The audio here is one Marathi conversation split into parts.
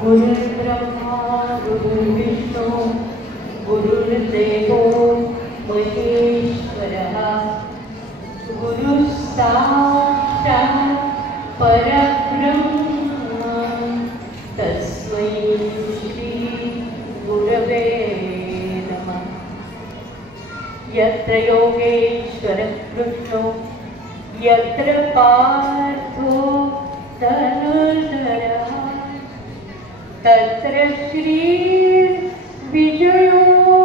गुरुर्ब्रह्मा गुरुर्विष्णू गुरुर्देवो महेश्वरः गुरुः साक्षात् परब्रह्म तस्मै श्री गुरवे नमः। यत्र योगेश्वरः कृष्णो यत्र पार्थो धनुर्धरः तत्र श्री विजयो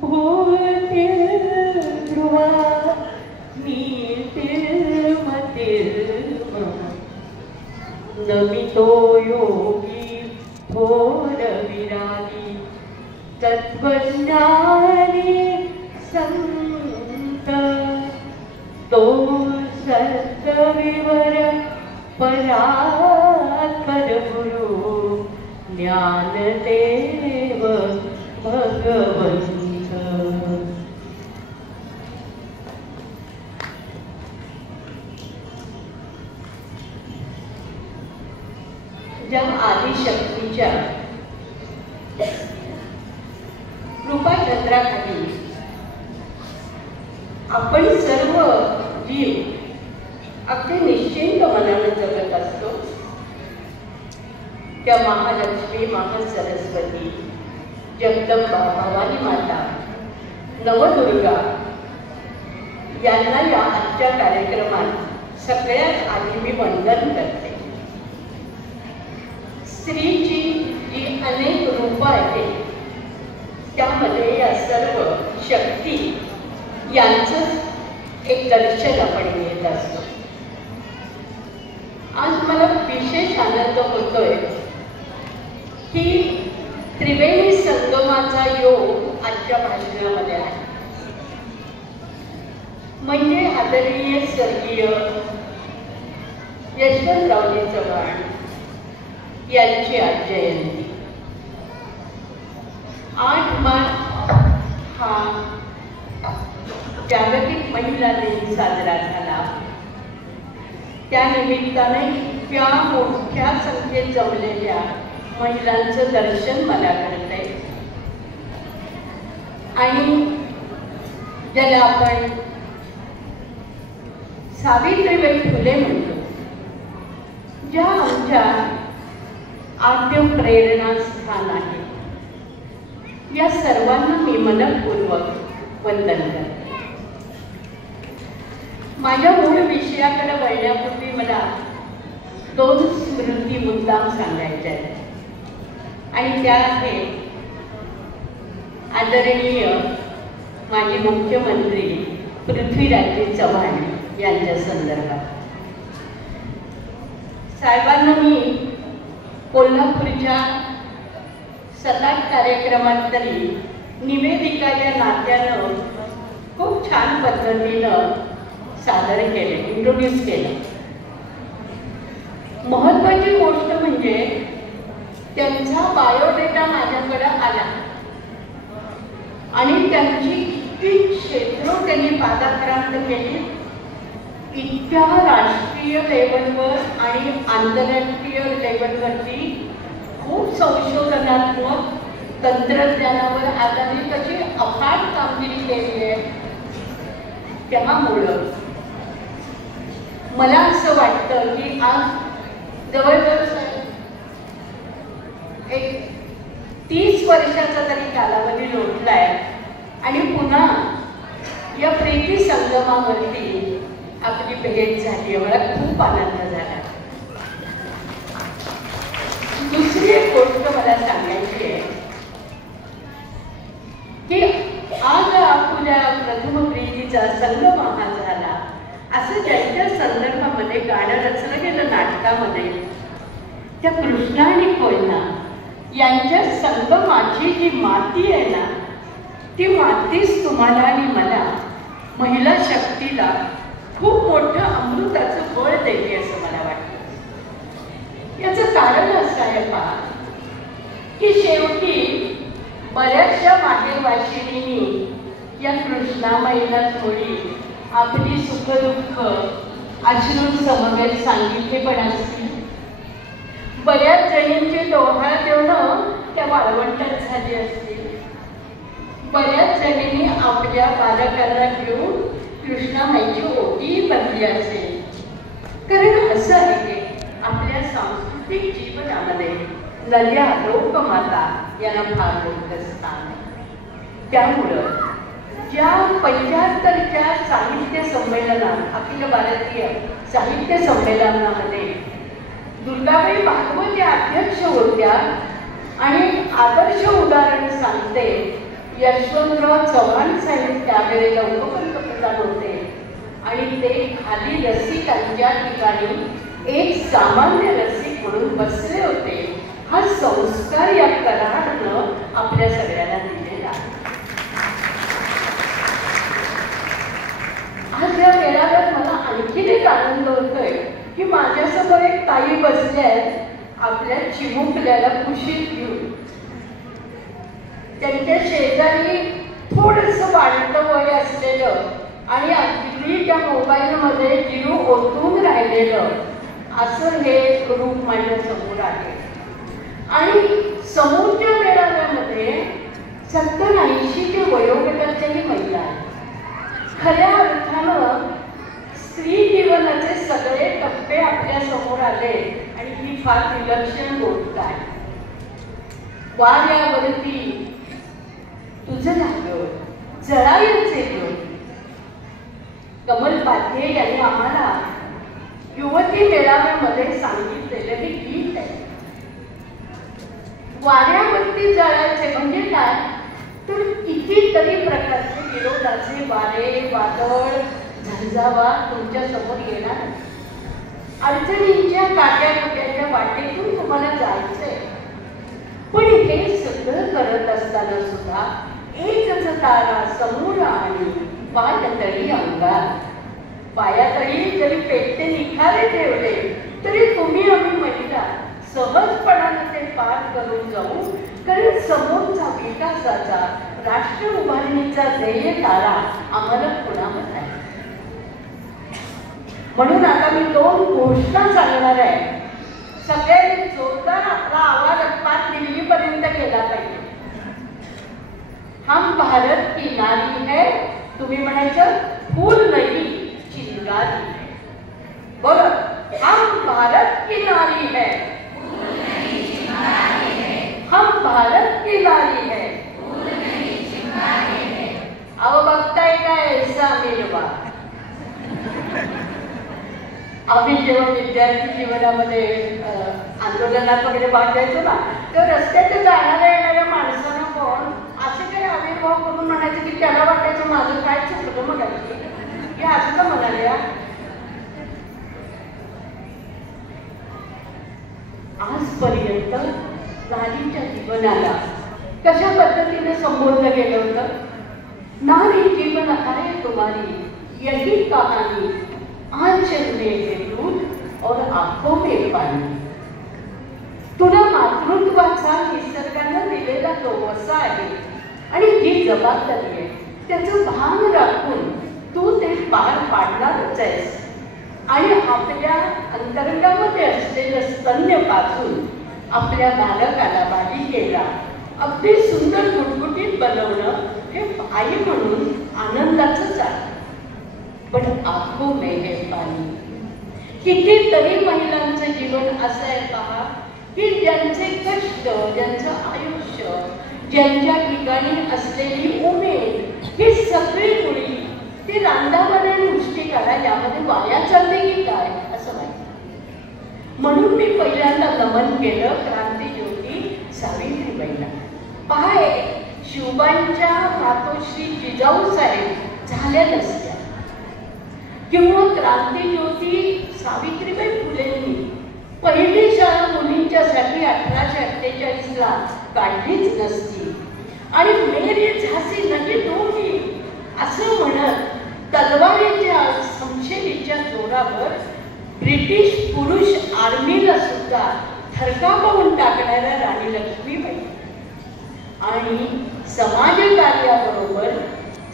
भूतिर्ध्रुवा नीतिर्मतिर्मम नमितो योगी घोरविरागी तत्त्वज्ञानी संत तो सत्विवर परात्पर गुरु ज्ञानदेव भगवंत। ज्या आदिशक्तीच्या कृपाछत्राखाली आपण सर्व जीव अगदी निश्चिंत मनाने जगत असतो, त्या महालक्ष्मी महासरस्वती जगदंबा भवानी माता नवदुर्गा यांना या आजच्या कार्यक्रमात सगळ्यात आधी मी वंदन करते। स्त्रीची जी अनेक रूपं आहेत त्यामध्ये या सर्व शक्ती यांचं एक दर्शन आपण घेत असतो। आज मला विशेष आनंद होतोय की त्रिवेणी संगमाचा योग आजच्या भाषणामध्ये आहे। म्हणजे आदरणीय स्वर्गीय यशवंतरावजी चव्हाण यांची आज जयंती। 8 मार्च हा जागतिक महिला दिन साजरा झाला। त्यानिमित्ताने इतक्या मोठ्या संख्येत जमलेल्या महिलांचं दर्शन मला घडतंय आणि ज्याला आपण सावित्रीबाई फुले म्हणतो, ज्या आमच्या आद्य प्रेरणास्थान आहे, या सर्वांना मी मनपूर्वक वंदन करते। माझ्या मूळ विषयाकडे वळण्यापूर्वी मला 2 स्मृती मुद्दाम सांगायच्या आहेत आणि त्या आहेत आदरणीय माजी मुख्यमंत्री पृथ्वीराजजी चव्हाण यांच्या संदर्भात। साहेबांना मी कोल्हापूरच्या 7 कार्यक्रमात तरी निवेदिका या नात्यानं खूप छान पद्धतीनं सादर केले, इंट्रोड्यूस केलं। महत्त्वाची गोष्ट म्हणजे त्यांचा बायोडेटा माझ्याकडे आला आणि त्यांची इतकी क्षेत्र त्यांनी पादाक्रांत केली, इतक्या राष्ट्रीय लेवलवर आणि आंतरराष्ट्रीय लेवलवरती खूप संशोधनात्मक तंत्रज्ञानावर आधारित अशी अफाट कामगिरी केली आहे। त्यामुळं मला असं वाटतं की आज जवळजवळ एक 30 वर्षाचा तरी कालावधी लोटलाय आणि पुन्हा या प्रीती संगमावरती आपली भेट झाली। मला खूप आनंद झाला। दुसरी एक गोष्ट मला सांगायची आहे की आज आपल्या प्रथम प्रीतीचा संगम हा झाला असं ज्यांच्या संदर्भामध्ये गाणं रचलं गेलं नाटकामध्ये, त्या कृष्णा आणि कोयना यांच्या संगमाची जी माती आहे ना, ती मातीच तुम्हाला आणि मला महिला शक्तीला खूप मोठं अमृताचं बळ देते असं मला वाटतं। याचं कारण असं आहे पहा की शेवटी बऱ्याचशा माहेरवाशिनींनी या कृष्णामाईला थोडी आपली सुखदुःख अश्रू समवेत सांगितले पण असतील। बऱ्याच जणींची डोहाळ देऊन त्या वाळवंटात झाली असतील. बऱ्याच जणींनी आपल्या बालकाला घेऊन कृष्णामाईची ओटी बनली असेल. कारण असं आहे की आपल्या सांस्कृतिक जीवनामध्ये नद्या लोकमाता यांना फार मोठं स्थान आहे. त्यामुळं ज्या 75च्या साहित्य संमेलनात, अखिल भारतीय साहित्य संमेलनामध्ये दुर्गाबाई भागवत या अध्यक्ष होत्या आणि आदर्श उदाहरण सांगते. यशवंतराव चव्हाण साहेब त्यावेळेला उपपंतप्रधान होते आणि ते खाली रसिकांच्या ठिकाणी एक सामान्य रसिक म्हणून बसले होते. हा संस्कार या कराडनं आपल्या सगळ्यांना दिलेला. आज या मेळाव्यात मला आणखीन एक आनंद होतोय की माझ्यासमोर एक ताई बसल्या आहेत आपल्या चिमुकल्याला कुशीत घेऊन. त्यांच्या शेजारी थोडंसं वाढतं वय असलेलं आणि अगदी त्या मोबाईलमध्ये जीव ओतून राहिलेलं असं हे रूप माझ्या समोर आहे. आणि समोरच्या मेळाव्यामध्ये 70-80 ते वयोगटाच्याही महिला आहेत. खऱ्या अर्थानं स्त्री जीवनाचे सगळे टप्पे आपल्या समोर आले आणि ही फार विलक्षण गोष्ट आहे. वाऱ्यावरती तुझं लागलं जळायचे घेऊन कमल पाध्ये यांनी आम्हाला युवती मेळाव्यामध्ये सांगितलेलं हे गीत आहे. वाऱ्यावरती जळायचे म्हणजे काय तर कितीतरी प्रकारचे विरोधाचे वारे वादळ झंझावा तुमच्या समोर येणार. अडचणींच्या काट्याकुट्याच्या वाटेतून तुम्हाला जायचंय. पण हे सगळं करत असताना सुद्धा एकच तारा समोर आणि पायतळी अंगात. पायातळी जरी पेटते निखारे ठेवले तरी तुम्ही आम्ही महिला सहजपणाने ते पार करून जाऊ. कारण समोरचा विकासाचा राष्ट्र उभारणीचा ध्येय तारा आम्हाला खुणावत आहे. म्हणून आता मी 2 घोषणा सांगणार आहे. सगळ्यांनी जोरदार आपला आवाज पार दिल्लीपर्यंत केला पाहिजे. हम भारत की नारी है. तुम्ही म्हणायचं फूल नाही चिंगारी है. बोलो हम भारत की नारी है. हम भारत की नारी है. अहो बघताय काय ऐसा मेलवा. आम्ही जेव्हा विद्यार्थी जीवनामध्ये आंदोलनात वगैरे भाग घ्यायचो ना तर रस्त्यात जाणाऱ्या येणाऱ्या माणसांना पण असे काही आविर्भाव करून म्हणायचे की त्याला वाटायचं माझं काय चुकलं मग हे असं का म्हणाल्या. आजपर्यंत नारीच्या जीवनाला कशा पद्धतीने संबोधलं गेलं होतं. नारी जीवन आहे तुम्हारी यही कहानी आंचल में है दूध और आंखों में पानी. तुला मातृत्वाचा निसर्गानं दिलेला तो वसा आहे आणि जी जबाबदारी आहे त्याचं भान राखून तू ते पार पाडणारच आहेस. आणि आपल्या अंतरंगामध्ये असलेलं स्तन्यपासून आपल्या बालकाला बालिकेला अगदी सुंदर गुटगुटीत बनवणं हे आई म्हणून आनंदाचंच आहे. पण आंखों में है पानी. कितीतरी महिलांचं जीवन असं आहे पहा की ज्यांचे कष्ट ज्यांचं आयुष्य ज्यांच्या ठिकाणी असलेली उमेद ही सगळी मुली ती रांधामध्ये नुसती करा यामध्ये वाया चालते की काय असं माहिती. म्हणून मी पहिल्यांदा नमन केलं क्रांतीज्योती सावित्रीबाईंना. पहा शिवबाईंच्या मातोश्री जिजाऊ साहेब झाल्या नसत्या किंवा क्रांतीज्योती सावित्रीबाई फुलेंनी पहिली शाळा मुलींच्यासाठी 1848ला काढलीच नसती. आणि मेरी झाशी नाही दोन्ही असं म्हणत तलवारीच्या संशयीच्या जोरावर ब्रिटिश पुरुष आर्मीला सुद्धा थरकावून टाकणाऱ्या राणी लक्ष्मीबाई आणि समाजकार्याबरोबर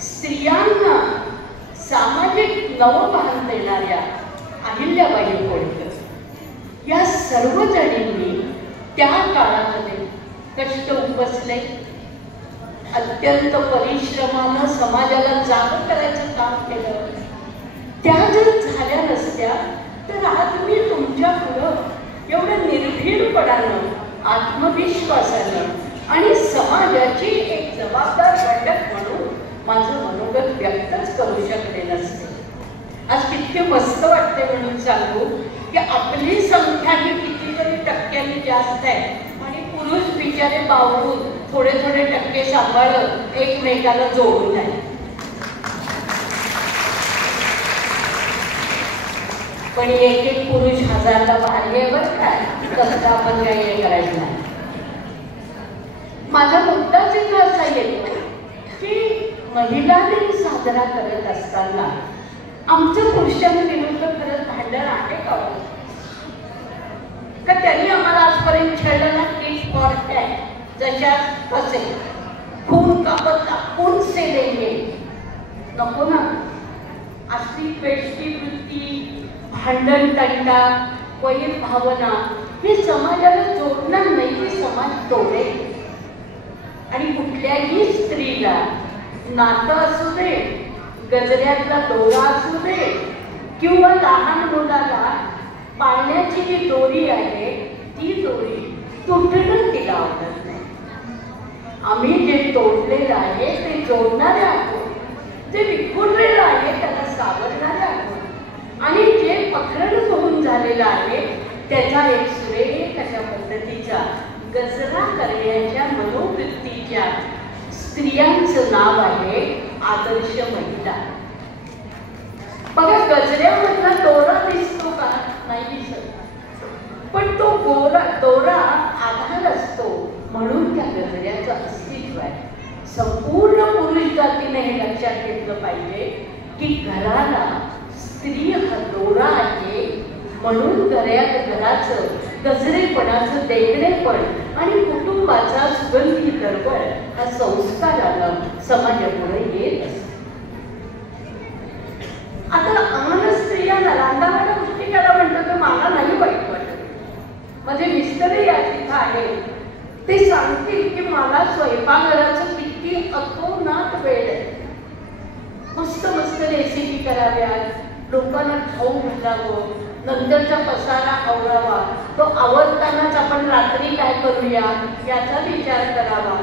स्त्रियांना सामाजिक नवभान देणाऱ्या अहिल्याबाई होळकर या सर्व जणींनी त्या काळामध्ये कष्ट उपसले, अत्यंत परिश्रमानं समाजाला जागं करायचं काम केलं. त्या जर झाल्या नसत्या तर आज मी तुमच्या पुढं एवढं निर्भीडपणानं, आत्मविश्वासानं आणि समाजाची एक जबाबदार घटक म्हणून माझं मनोगत व्यक्तच करू शकले नसते. आज किती मस्त वाटते म्हणून सांगू की आपली संख्या ही कितीतरी टक्क्यांनी जास्त आहे आणि पुरुष बिचारे बावरून थोडे थोडे टक्के सांभाळत एकमेकाला जोडून आहे. पण एक एक पुरुष 1000ला भारी आहे बरं काय, तसं आपण काही हे करायचं नाही. माझा मुद्दाच इथं असा येतो की महिला दिन साजरा करत असताना आमचं पुरुषांविरुद्ध खरंच भांडण आहे का? का त्यांनी आम्हाला आजपर्यंत छळलं ना की स्पॉट आहे जशा कसे खून कापत खून से देंगे, नको ना. अशी पेशती वृत्ती, भांडण तंटा, वैर भावना हे समाजाला जोडणार नाही, ते समाज तोडेल. आणि कुठल्याही स्त्रीला नातं असू दे, गजऱ्यातला दोरा असू दे किंवा लहान मुलाला पाळण्याची जी दोरी आहे ती दोरी तुटणं तिला आवडत नाही. आम्ही जे तोडलेलं आहे ते जोडणारे आहोत, जे विखुरलेलं आहे त्याला सावरणारे आहोत आणि जे पखरण होऊन झालेलं आहे त्याचा एक सुरेख अशा पद्धतीचा गजरा करण्याच्या मनोवृत्तीच्या स्त्रियांचं नाव आहे आदर्श महिला. बघा, गजऱ्यामधला दोरा दिसतो का? नाही दिसत, पण तो दोरा आधार असतो म्हणून त्या गजऱ्याचं अस्तित्व आहे. संपूर्ण पुरुष जातीने हे लक्षात घेतलं पाहिजे की घराला स्त्री हा दोरा आहे म्हणून घराचं गजरेपणाचं देखणेपण आणि कुटुंबाचा सुगंधी दरवळ हा संस्काराला समाजापुढे येत असतो. आता आम्हाला स्त्रियांना रांधावाला गोष्टी करायला म्हणतात तर मला नाही वाईट वाटत. माझे मिस्टरही या तिथं आहे, ते सांगतील की मला स्वयंपाकघराचं किती अतोनात वेळ आहे. मस्त मस्त रेसिपी कराव्यात, लोकांना खाऊ घालावं, नंतरचा पसारा आवरावा, तो आवरतानाच आपण रात्री काय करूया याचा विचार करावा.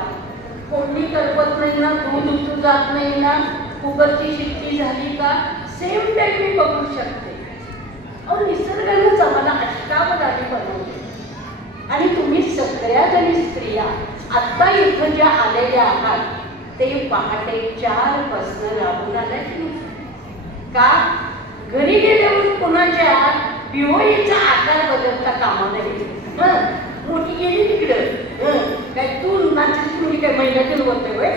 कोणी करपत नाही ना, दूध उतू जात नाही ना, कुकरची शिट्टी झाली का, सेम टाईम मी बघू शकते. अहो, निसर्गानेच आम्हाला अष्टावधानी बनवली आणि तुम्ही सगळ्या जणी स्त्रिया आत्ता इथं ज्या आलेल्या आहात ते पहाटे 4 पासून राबून आल्या की का? घरी गेल्यावर कुणाच्या बिहोळीचा आकार बदलता कामा नये. मोठी गेली तिकडं काय तू नाचली मुली काय महिन्यातून होते वय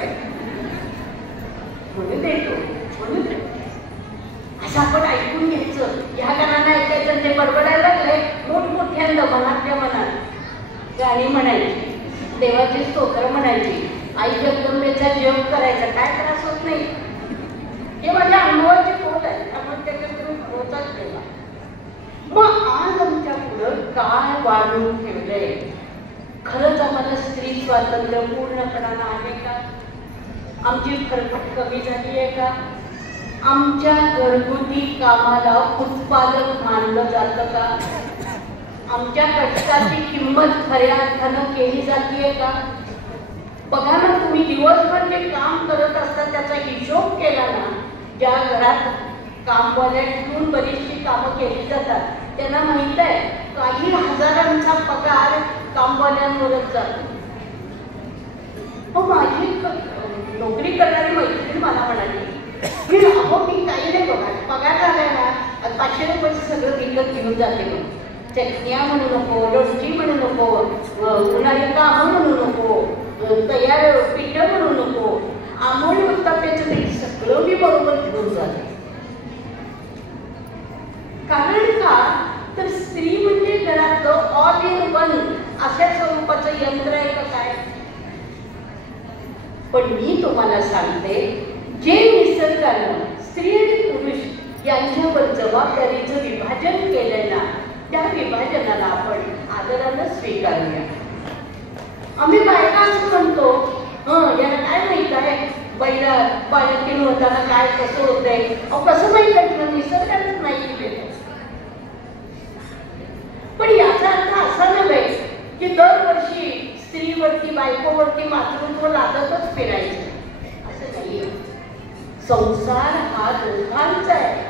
म्हणून देतो म्हणून असं आपण ऐकून घ्यायचं. ह्या गाण्याने ऐकायचं ते बडबडायला लागले मोठमोठ्यांदा मनातल्या मनात गाणी म्हणायची, देवाची स्तोत्र म्हणायची, आई जगदंबेचा जप करायचा, काय त्रास होत नाही. हे माझ्या अनुभवाची बोल आहे, त्यामुळे त्याच्याकडून होताच ठेवा. मग आज आमच्या पुढं काय वाढवून ठेवलंय? खरंच आम्हाला स्त्री स्वातंत्र्य पूर्णपणानं आहे का? आमची फरफट कमी झाली आहे का? आमच्या घरगुती कामाला उत्पादक मानलं जातं का? आमच्या कष्टाची किंमत खऱ्या अर्थानं केली जाते का? बघा ना, तुम्ही दिवसभर जे काम करत असता त्याचा हिशोब केला ना, ज्या घरात कामवाल्यांकडून बरीचशी कामं केली जातात त्यांना माहित आहे काही हजारांचा पगार कामवाल्यांवरच जातो. माझी नोकरी करणारी मैत्रीण मला म्हणाली की अहो मी काही नाही बघा, पगार झालाय ना 500 रुपयाचं सगळं विकत घेऊन जाते. मग चटण्या म्हणू नको, लोणची म्हणू नको, उन्हाळी कामं म्हणू नको, तयार पिठं म्हणू नको, आंबोळी उत्ताप्याचं ते सगळं मी बरोबर घेऊन जाते. कारण का तर स्त्री म्हणजे घरातलं ऑल इन वन अशा स्वरूपाचं यंत्र आहे का काय? पण मी तुम्हाला सांगते, जे निसर्गानं स्त्री आणि पुरुष यांच्यावर जबाबदारीचं विभाजन केलंय ना, त्या विभाजनाला आपण आदरानं स्वीकारूया. आम्ही बायका असं म्हणतो, याला काय माहित आहे बैला पाण्यातील होताना काय कसं होतंय, कसं माहित आहे, निसर्गानेच नाही केलेलं. पण याचा अर्थ असा नव्हे की दरवर्षी स्त्रीवरती बायकोवरती मातृत्व लादतच फिरायचं, असं नाहीये. संसार हा दोघांचा आहे.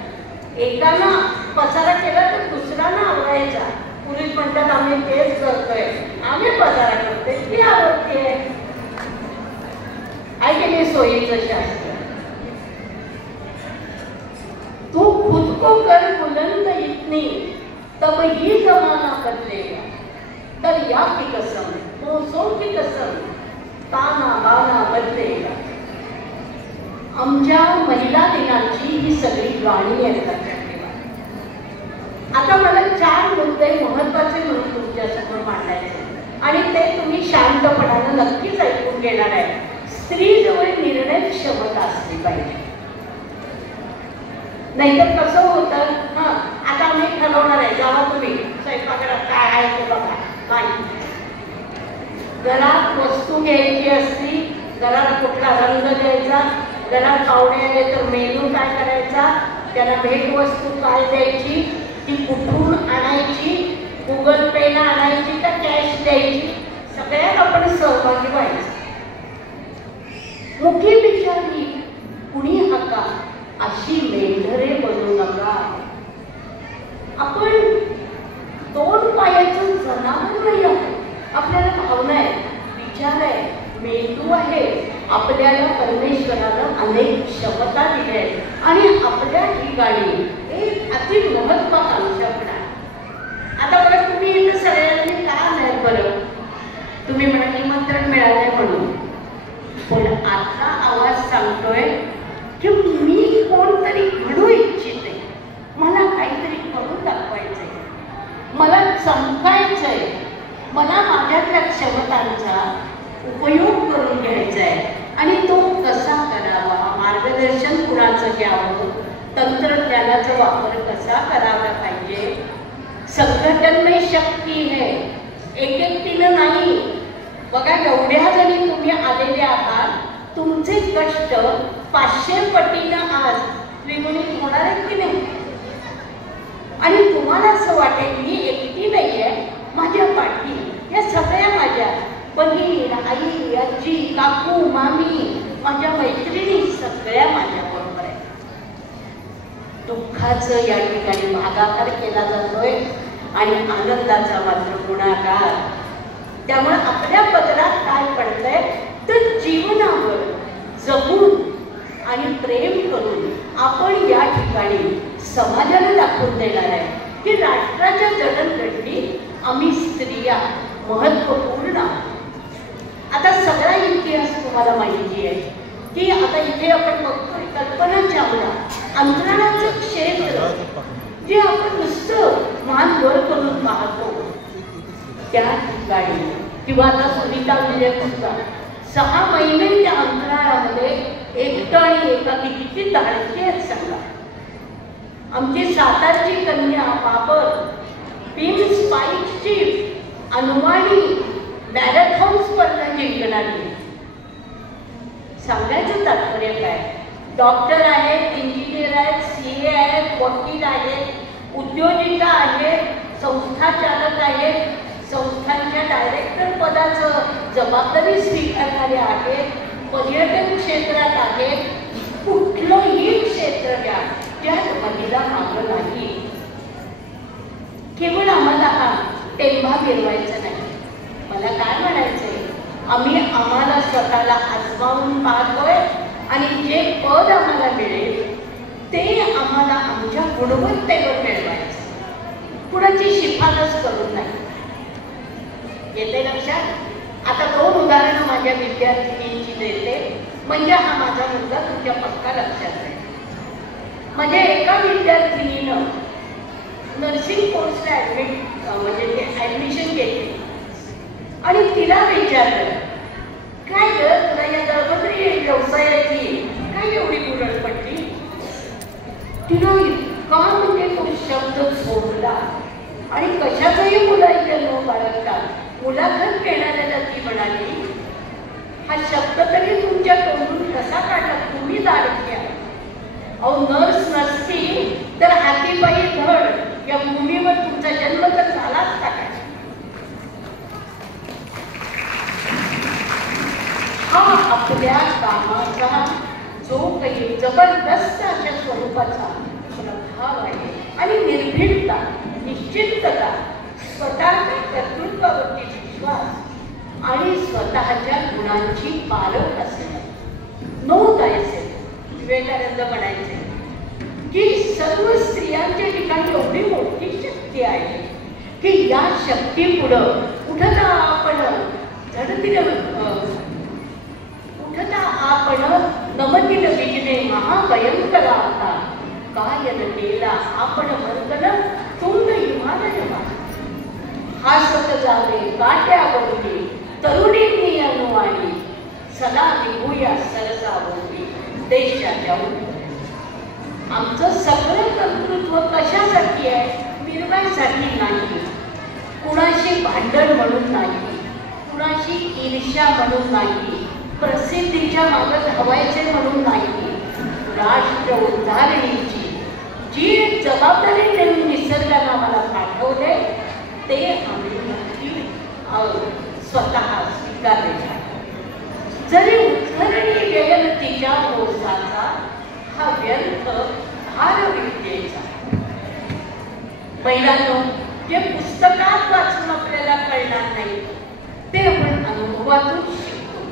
एकाला पसारा केला तर दुसऱ्याला आवडायचा. पुरुष म्हणतात आम्ही तेच करतोय, आम्ही पसारा करतोय, ती आवडते आहे की नाही सोयीचं शास्त्र. तू खुद को कर बुलंद इतनी तब ही जमाना बदलेगा, दरिया की कसम मोसों की कसम ताना बाना बदलेगा. आमच्या महिला दिनाची ही सगळी गाणी आहेत लक्षात ठेवा. आता मला 4 मुद्दे महत्वाचे म्हणून तुमच्या समोर मांडायचे आणि ते तुम्ही शांतपणाने नक्कीच ऐकून घेणार आहे. स्त्रीजवळ निर्णय क्षमता असली पाहिजे, नाहीतर कसं होतं, आता आम्ही ठरवणार आहे, जावा तुम्ही स्वयंपाकघरात काय आहे ते बघा. नाही, घरात वस्तू घ्यायची असती, घरात कुठला रंग द्यायचा, घरात पाहुणे आले तर मेनू काय करायचा, त्यांना भेटवस्तू काय द्यायची, ती कुठून आणायची, गुगल पेला आणायची का कॅश द्यायची, सगळ्यात आपण सहभागी व्हायचं. मुखी बिचारी कुणी हाका अशी मेंढरे बनू नका. आपण 2 पायाचं जनावर नाही आहोत. आपल्याला भावना आहे, विचार आहे, मेंदू आहे. आपल्याला परमेश्वरानं अनेक क्षमता दिल्या आहेत आणि आपल्या ठिकाणी एक अति महत्वाकांक्षा पण आहे. आता बघा, तुम्ही इथं सगळ्यांनी का नाही बरं, तुम्ही म्हणा निमंत्रण मिळालंय म्हणून, पण आता आवाज सांगतोय की मी कोणतरी घडू इच्छिते, मला काहीतरी करून दाखवायचंय, मला चमकायचंय, मला माझ्यातल्या क्षमतांचा उपयोग करून घ्यायचा आहे. आणि तो कसा करावा, मार्गदर्शन कुणाचं घ्यावं, तंत्रज्ञानाचा वापर कसा करायला पाहिजे. संघटन में शक्ती है, एकटीनं नाही. बघा, एवढ्या जणी तुम्ही आलेले आहात, तुमचे कष्ट 500 पटीनं आज द्विगुणित होणार आहेत की नाही. आणि तुम्हाला असं वाटेल मी एकटी नाही आहे, माझ्या पाठी या सगळ्या माझ्या बहीण, आई, आजी, काकू, मामी, माझ्या मैत्रिणी सगळ्या माझ्या बरोबर आहे. दुःखाचं या ठिकाणी भागाकार केला जातोय आणि आनंदाचा मात्र गुणाकार. त्यामुळे आपल्या पदरात काय पडतंय तर जीवनावर जगून आणि प्रेम करून आपण या ठिकाणी समाजाला दाखवून देणार आहे की राष्ट्राच्या जडणघडणीत आम्ही स्त्रिया महत्वपूर्ण आहोत. आता सगळा इतिहास तुम्हाला माहिती आहे की आता इथे आपण बघतोय कल्पना चावला, अंतराळाचं क्षेत्र जे आपण नुसतं मान वर करून पाहतो त्या ठिकाणी, किंवा आता सुनीता विलियम्सचा 6 महिने त्या अंतराळामध्ये एकटं आणि एकाकी किती धाडसी आहेत सांगा. आमची सातारची कन्या बाबर पिन स्पाईकची अनुवाणी मॅरेथॉन स्पर्धा जिंकणारी. सांगायचं तात्पर्य काय, डॉक्टर आहेत, इंजिनियर आहेत, CA आहेत, वकील आहेत, उद्योजिका आहेत, संस्था चालक आहेत, संस्थांच्या डायरेक्टर पदाचं जबाबदारी स्वीकारणारे आहेत, पर्यटन क्षेत्रात आहेत. कुठलंही क्षेत्र घ्या ज्यात महिला मागं नाही. केवळ आम्हाला हा टेंभा गिरवायचा नाही. मला काय म्हणायचंय, आम्ही आम्हाला स्वतःला आजमावून पाहतोय आणि जे पद आम्हाला मिळेल ते आम्हाला आमच्या गुणवत्तेवर मिळवायचं, कुणाची शिफारस करून नाही. येते लक्षात. आता 2 उदाहरणं माझ्या विद्यार्थिनींची देते, म्हणजे हा माझा मुद्दा तुमच्या पक्का लक्षात आहे. माझ्या एका विद्यार्थिनीनं नर्सिंग कोर्सला म्हणजे ते ॲडमिशन घेतली आणि तिला विचारलं, काय ग तुला या दळभद्री व्यवसायाची काय एवढी बुरळ पडली. तिला इतका म्हणजे तो शब्द झोपला आणि कशाचाही मुलाही जन्म बाळगतात. मुलाखत घेणाऱ्याला ती म्हणाली, हा शब्द तरी तुमच्या तोंडून कसा काढला? तुम्ही लाडकी आहे. अहो, नर्स नसती तर हातीपायी धड या भूमीवर तुमचा जन्म तर झालाच का काय? हा आपल्या कामाचा जो काही जबरदस्त अशा स्वरूपाचा प्रभाव आहे आणि निर्भीडता, निश्चितता, स्वतःच्या कर्तृत्वावरती विश्वास आणि स्वतःच्या गुणांची पालक असणं. नो तयसेल्फ. विवेकानंद म्हणायचे की सर्व स्त्रियांच्या ठिकाणी एवढी मोठी शक्ती आहे की या शक्तीपुढं उठता आपण झडतील उठता आपण नमतील विघ्ने महाभयंकरा आता कायन केला आपण वर्तन तुंग हिमालय हासत जावे काट्यावरती तरुणींनी अनुवाणी सदा निघूया सरसावरती देशाच्या. आमचं सगळं कर्तृत्व कशासाठी आहे? मिरवायसाठी नाही, कुणाशी भांडण म्हणून नाही, कुणाशी ईर्ष्या म्हणून नाही, प्रसिद्धीच्या मागे धावायचे म्हणून नाही. राष्ट्र उद्धारणीची जी जबाबदारी देऊन निसर्गाने आम्हाला पाठवले ते आम्ही नक्की स्वतः स्वीकारले. जरी उद्धरणी गेल तिच्या ओझाचा हा व्यर्थ भार विद्येचा. महिलांनो, जे पुस्तकात वाचून आपल्याला कळणार नाही ते आपण अनुभवातून शिकतो.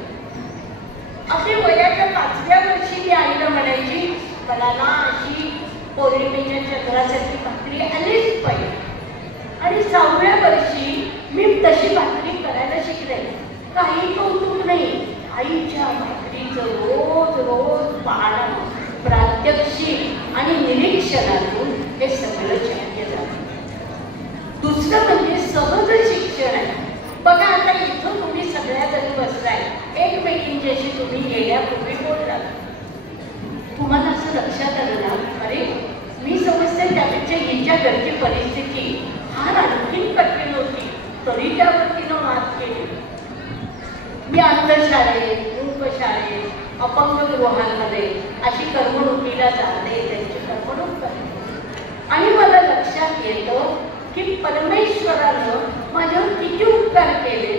अगदी वयाच्या 5व्या वर्षी मी आईला म्हणायची, मला ना अशी पौर्णिमेच्या चंद्रासारखी भाकरी आलीच पाहिजे. आणि 6व्या वर्षी मी तशी भाकरी करायला शिकले. काही कौतुक नाही, आईच्या भाकरीचं रोज रोज पाहणं, प्रात्यक्षिक आणि निरीक्षणातून हे सगळं शक्य झालं. दुसरं म्हणजे सहज शिक्षण आहे. बघा, आता इथं तुम्ही सगळ्या जरी बसलाय, एकमेकींच्याशी तुम्ही येण्यापूर्वी बोललात. तुम्हाला असं लक्षात आलं ना, अरे मी समजते त्यापेक्षा हिच्या घरची परिस्थिती फार आणखीन कठीण होती, तरी त्यावर तिनं मात केली. मी अंधशाळेत, मूकशाळेत, अपंग गृहांमध्ये अशी करमणुकीला जाते, त्यांची करमणूक करते आणि मला लक्षात येतं की परमेश्वरानं माझ्यावर किती उपकार केले.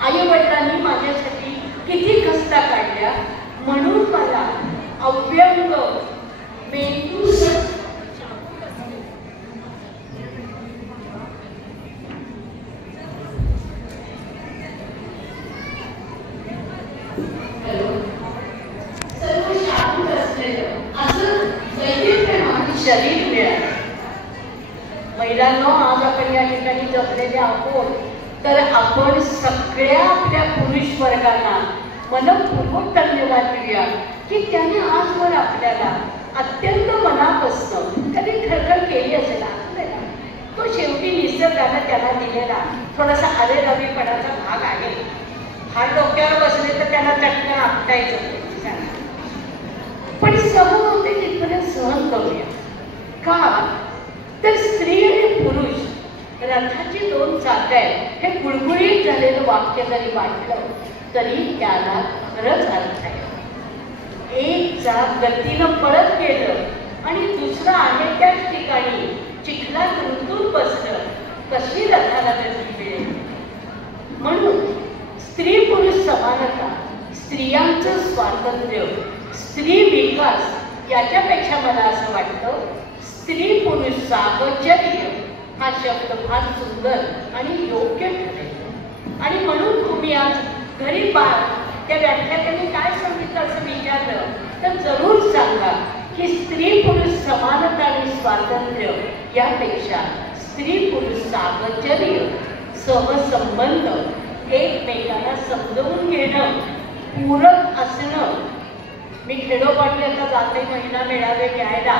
आई वडिलांनी माझ्यासाठी किती कष्टा काढल्या, म्हणून मला अव्यंग मेंदू शरीर मिळालं. महिलांनो, आज आपण या ठिकाणी जपलेले आहोत तर आपण सगळ्या आपल्या पुरुष वर्गांना मनपूर्वक धन्यवाद देऊया की त्याने आजवर आपल्याला अत्यंत मनापासून कधी खळखळ केली असेल आपल्याला. तो शेवटी निसर्गानं त्याला दिलेला थोडासा आरेरवीपणाचा भाग आहे. फार डोक्यावर बसले तर त्यांना चटकन आपटायचं, पण सहन होते तिथपर्यंत सहन करूया. का तर स्त्री आणि पुरुष रथाची 2 चाकं आहेत हे गुळगुळीत झालेलं वाक्य जरी वाटलं तरी त्याला खरंच अर्थ आहे. एक चाक गतीनं पळत गेलं आणि दुसरं आहे त्याच ठिकाणी चिखलात रुतून बसलं, कशी रथाला गती मिळेल? म्हणून स्त्री पुरुष समानता, स्त्रियांचं स्वातंत्र्य, स्त्री विकास याच्यापेक्षा मला असं वाटतं स्त्री पुरुष साहचर्य हा शब्द फार सुंदर आणि योग्य ठरेल. आणि म्हणून तुम्ही आज घरी त्या व्याख्यात्याने काय सांगितलं असं विचारलं तर जरूर सांगा की स्त्री पुरुष समानता आणि स्वातंत्र्य यापेक्षा स्त्री पुरुष साहचर्य, सहसंबंध, एकमेकांना समजवून घेणं, पूरक असणं. मी खेडोपाडी आता जाते महिला मेळावे घ्यायला,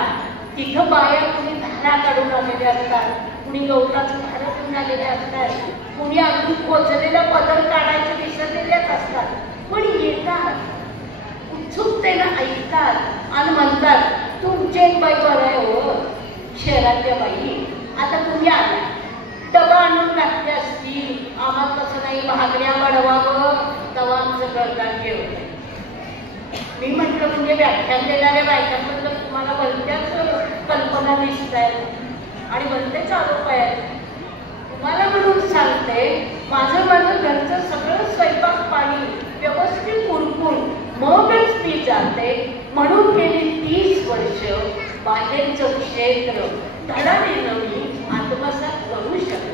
तिथं बाया कुणी धारा काढून आलेल्या असतात, कुणी गवताचं धारा घेऊन आलेल्या असतात, कुणी अजून कोचलेला पदर काढायचे विसरलेल्याच असतात, पण येतात, उत्सुकतेनं ऐकतात आणि म्हणतात तुमचे एक बाई बरं आहे हो, शहरातल्या बाई, आता तुम्ही आला डबा आणून टाकले असतील, आम्हाला तसं नाही, भाकऱ्या वाढवावं, तेव्हा आमचं गळगाट होतं. मी म्हटलं म्हणजे व्याख्यान देणाऱ्या बायकांबद्दल तुम्हाला भलत्याच कल्पना दिसत आहेत आणि भलतेच आरोप आहेत. तुम्हाला म्हणून सांगते, माझं घरचं सगळं स्वयंपाक पाणी व्यवस्थित उरकून मगच मी जाते, म्हणून गेली 30 वर्ष बाहेरचं क्षेत्र धडाडीनं मी आत्मसात करू शकते.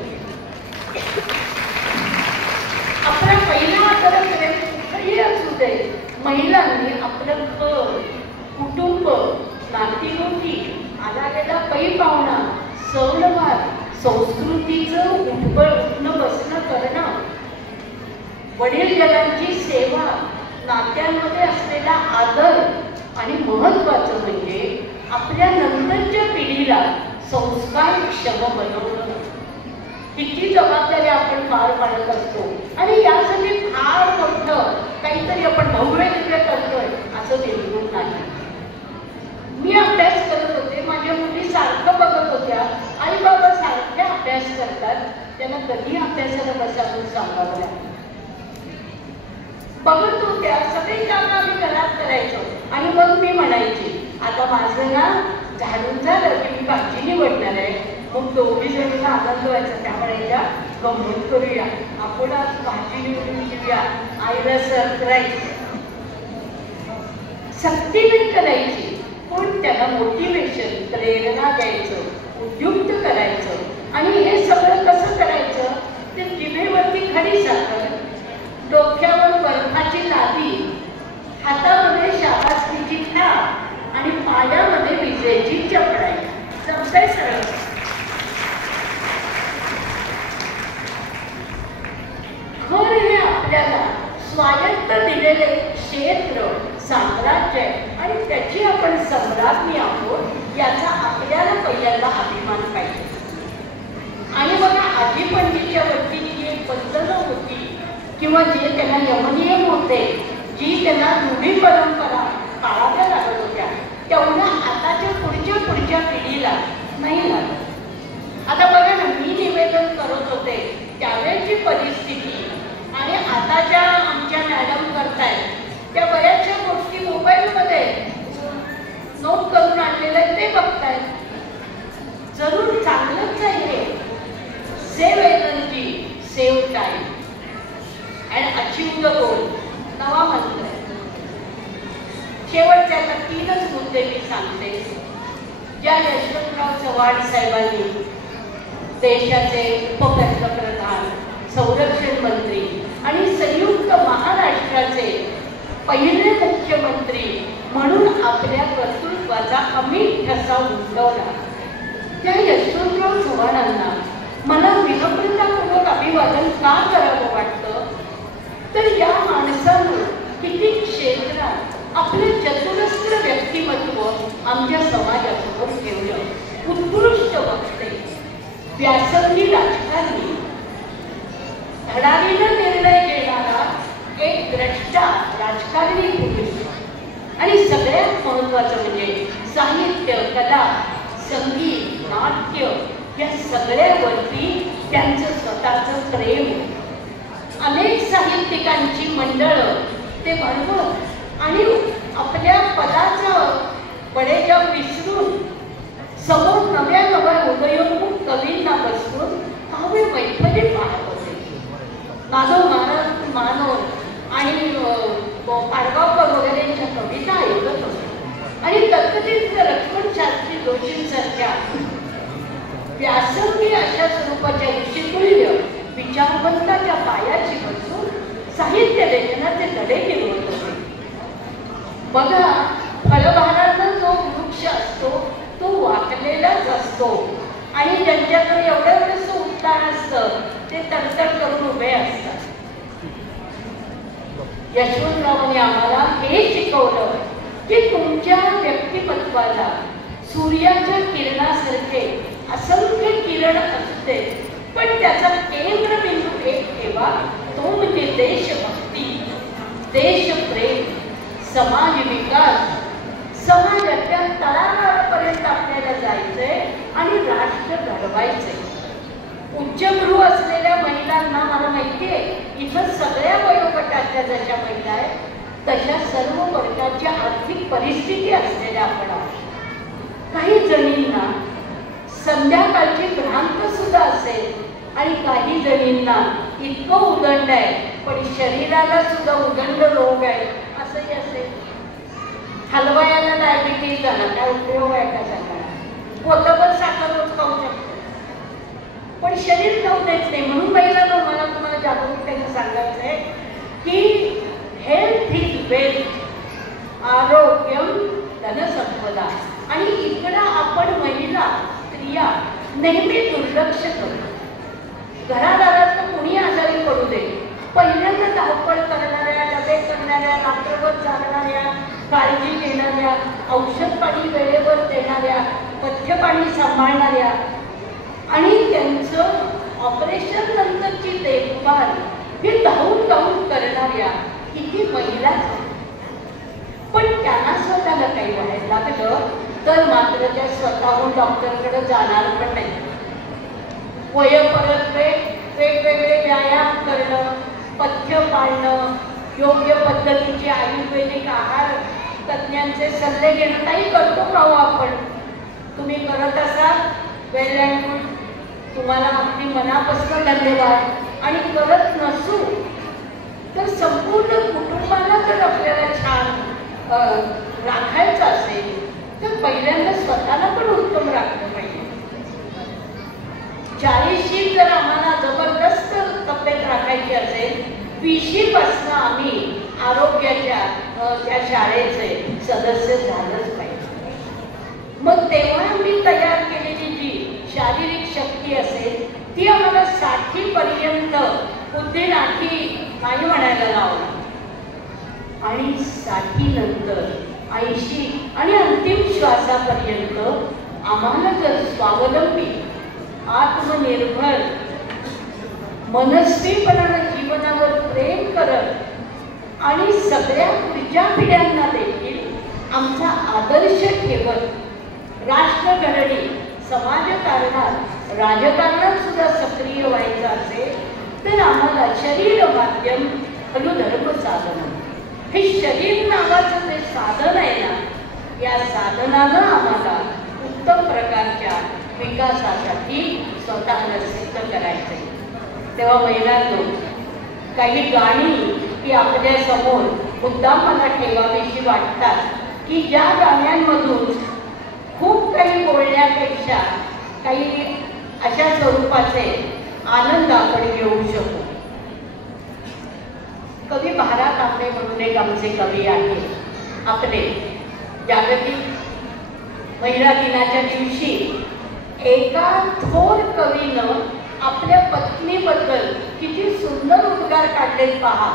आपला पहिला आदर कुठेही असू दे, महिलांनी आपलं घर, कुटुंब, नातीगोती, आला गेला पै पाहुणा, सणवार, संस्कृतीचं उठणं बसणं करणं, वडीलजनांची सेवा, नात्यांमध्ये असलेला आदर आणि महत्वाचं म्हणजे आपल्या नंतरच्या पिढीला संस्कारक्षम बनवणं. किती जबाबदारी आपण पार पाडत असतो आणि यासाठी फार मोठं काहीतरी आपण भव्य दिव्य करतोय असं बिलकुल नाही. मी अभ्यास करत होते, माझ्या मुली सारखं बघत होत्या, आई बाबा सारखे अभ्यास करतात, त्यांना कधी अभ्यासाला बसावून सांगावं. बघत होत्या, सगळी कामं आम्ही घरात करायचो आणि मग मी म्हणायची, आता माझं ना झाडून झालं की मी भाजी निवडणार आहे. मग दोघी जणींना आनंद व्हायचा. त्या म्हणायच्या, गंमत करूया, आपण आज भाजी निवडून घेऊया, आईला सरप्राईज. सक्ती नाही करायची, पण त्याला मोटिवेशन, प्रेरणा द्यायचं, उद्युक्त करायचं. आणि हे सगळं कसं करायचं? ते जिभेवरती खडी साखर, डोक्यावर बर्फाची लादी, हातामध्ये शाबासकीची थाप आणि पायामध्ये विजेची चपळाई. जमतंय सगळं. घर हे आपल्याला स्वायत्त दिलेले क्षेत्र, साम्राज्य आहे आणि त्याची आपण सम्राज्ञी आहोत याचा आपल्याला पहिल्यांदा अभिमान पाहिजे. आणि बघा, आजी पंडितच्या वतीने एक बंधनं होती किंवा जे त्यांना यमनियम होते, जी त्यांना रूढी परंपरा पाळाव्या लागत होत्या, तेवढ्या आताच्या पुढच्या पिढीला नाही लागत. आता बघा ना, मी निवेदन करत होते त्यावेळेची परिस्थिती आणि आता ज्या आमच्या मॅडम करतायत त्या बऱ्याचशा गोष्टी मोबाईलमध्ये नोट करून आणलेलं आहे, ते बघतायत. जरूर चांगलंच आहे. Save energy, save time and achieve the goal, नवा मंत्र आहे. शेवटच्या 3च मुद्दे मी सांगते. ज्या यशवंतराव चव्हाण साहेबांनी देशाचे उपपंतप्रधान, संरक्षण मंत्री आणि संयुक्त महाराष्ट्राचे पहिले मुख्यमंत्री म्हणून आपल्या कर्तृत्वाचा अमिट ठसा उमटवला, त्या यशवंतराव चव्हाणांना मला विनम्रतापूर्वक अभिवादन का करावं वाटतं? तर या माणसानं किती क्षेत्रात आपले चतुरस्त्र व्यक्तिमत्व आमच्या समाजासमोर ठेवलं. उत्कृष्ट वक्ते, व्यासंगी राजकारणी, धडाडीनं निर्णय घेणारा एक द्रष्टा राजकारणी पुरुष आणि सगळ्यात महत्वाचं म्हणजे साहित्य, कला, संगीत, नाट्य या सगळ्यावरती त्यांचं स्वतःचं प्रेम. अनेक साहित्यिकांची मंडळं ते बनवत आणि आपल्या पदाचं बडेजाव विसरून समोर नव्या उदयोन्मुख कवींना बसवून काव्य मैफली पाहत होते. माधव महाराज मानव आणि पाडगावकर वगैरेंच्या कविता ऐकत होते आणि तत्कथित लक्ष्मण शास्त्री जोशींसारख्या व्यासंगी अशा स्वरूपाच्या ऋषितुल्य विचारवंताच्या पायाची बसून साहित्य लेखनाचे धडे गिरवत होते. बघा, फळभाराचा जो वृक्ष असतो तो वाकलेलाच असतो आणि ज्यांच्याकडे एवढं उत्तर असतं ते तडतड करून उभे असतात. यशवंतरावांनी आम्हाला हे शिकवलं की तुमच्या व्यक्तिमत्वाला सूर्याच्या किरणासारखे असंख्य किरण असते, पण त्याचा केंद्रबिंदू एक ठेवा, तो म्हणजे देशभक्ती, देशप्रेम, समाज विकास. समाजाच्या तळागाळापर्यंत आपल्याला जायचंय आणि राष्ट्र घडवायचंय. उच्चभ्रू असलेल्या महिलांना मला माहिती आहे इथं सगळ्या वयोगटाच्या जशा महिला आहेत तशा सर्व वर्गाची आर्थिक परिस्थिती असलेल्या आपण आहोत. काही जणींना संध्याकाळची भ्रांत सुद्धा असेल आणि काही जणींना इतकं उदंड आहे पण शरीराला सुद्धा उदंड रोग आहे असंही असेल. हलवायाला डायबिटीज झाला काय उपयोग आहे का सगळा, पोतभर साखर रोज खाऊ शकतो पण शरीर खाऊ देत नाही. म्हणून महिलांना मला तुम्हाला जागरूकतेने सांगायचं आहे की हेल्थ इज वेल्थ, आरोग्यम धनसंपदा. आणि इकडं आपण महिला स्त्रिया नेहमी दुर्लक्ष करतो. घरादारात कुणी आजारी पडू दे पहिल्यांदा धावपळ करणाऱ्या, डबे करणाऱ्या, रात्रभर जागणाऱ्या, काळजी घेणाऱ्या, औषध पाणी वेळेवर देणाऱ्या, पथ्यपाणी सांभाळणाऱ्या आणि त्यांचं ऑपरेशन नंतरची देखभाल ही धावून धावून करणाऱ्या किती महिलाच. पण त्यांना स्वतःला काही व्हायला लागलं तर मात्र त्या स्वतःहून डॉक्टरकडे जाणार पण नाही. वयोपरत्वे वेगवेगळे व्यायाम करणं, पथ्य पाळणं, योग्य पद्धतीचे आयुर्वेदिक आहार तज्ज्ञांचे सल्ले घेणं काही करतो का हो आपण. तुम्ही करत असाल वेल अँड गुड, तुम्हाला अगदी मनापासून धन्यवाद. आणि करत नसू तर संपूर्ण कुटुंबाला जर आपल्याला छान राखायचं असेल तर पहिल्यांदा स्वतःला पण उत्तम राखलं पाहिजे. 40शी जर आम्हाला जबरदस्त तब्येत राखायची असेल 20शी पासून आम्ही आरोग्याच्या त्या शाळेचे सदस्य झालंच पाहिजे. मग तेव्हा आम्ही तयार केलेली जी शारीरिक शक्ती असेल ती आम्हाला 60 पर्यंत बुद्धिनाठी नाही म्हणायला लावली आणि 60 नंतर 80 आणि अंतिम श्वासापर्यंत आम्हाला जर स्वावलंबी, आत्मनिर्भर, मनस्वीपणानं जीवनावर प्रेम करत आणि सगळ्या पुढच्या पिढ्यांना देखील आमचा आदर्श ठेवत राष्ट्रघडणी, समाजकारणात, राजकारणात सुद्धा सक्रिय व्हायचं असेल तर आम्हाला शरीर माध्यम खलु धर्म साधन, हे शरीर नावाचं जे साधन आहे ना, या साधनानं आम्हाला उत्तम प्रकारच्या विकासासाठी स्वतःला सिद्ध करायचे. तेव्हा महिलांनो काही गाणी ही आपल्या समोर मुद्दाम मला ठेवावीशी वाटतात की ज्या गाण्यांमधून खूप काही बोलण्यापेक्षा काही अशा स्वरूपाचे आनंद आपण घेऊ शकू. कवी भारा तांबे म्हणून एक आमचे कवी आहे. आपले जागतिक महिला दिनाच्या दिवशी एका थोर कवीनं आपल्या पत्नीबद्दल किती सुंदर उद्गार काढलेत पहा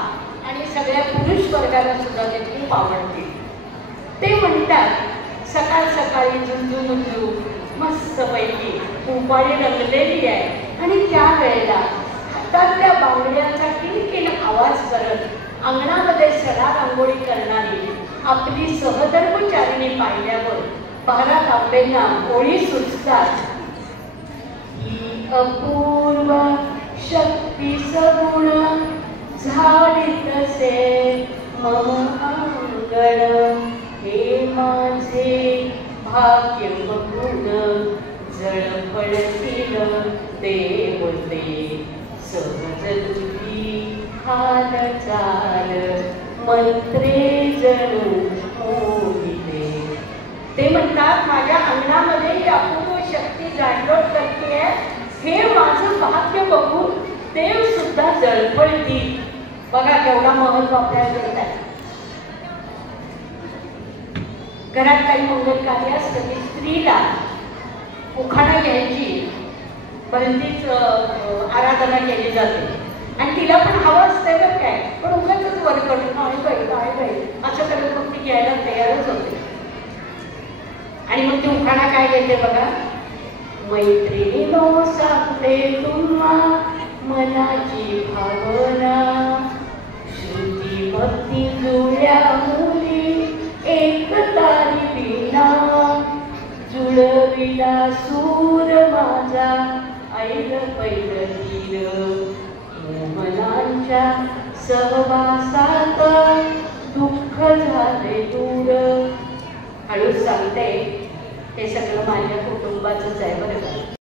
आणि सगळ्या पुरुष वर्गाला सुद्धा ते खूप आवडते. ते म्हणतात सकाळ सकाळी झुंजू मस्तपैकी उपाळी रंगलेली आहे आणि त्यावेळेला हातातल्या बांगड्यांचा किणकिण आवाज करत अंगणामध्ये सडा रांगोळी करणारी आपली सहधर्मचारिणी पाहिल्यावर भारा तांबेंना ओळी सुचतात. ही अपूर्व शक्ती सगुण झाडीत से मम अंगण, हे माझे भाग्य बघून जळफळतील देवते, सहज तुझी हालचाल मंत्रे जणू मोहिते. ते म्हणतात माझ्या अंगणामध्ये ही अपूर्व शक्ती जागृत करते आहे, हे माझं भाग्य बघून देव सुद्धा जळफळतील. बघा केवढा महत्व आपल्याला देत आहे. घरात काही मंगल कार्य असतं की स्त्रीला उखाणा घ्यायची भलतीच आराधना केली जाते आणि तिला पण हवं असते बरं काय, पण उगाचच वर करून आहे बाई असं करत मग ती घ्यायला तयारच होते. आणि मग ती उखाणा काय घेते बघा. मैत्रिणीनो सांगते तुम्हा मनाची भावना, श्रुती भक्ती जुळ्या मुली एक तारी विना, जुळविला सूर माझा ऐल पैल तुझ्या सहवासात दुःख झाले दूर. हळूच सांगते, हे सगळं माझ्या कुटुंबाचंच आहे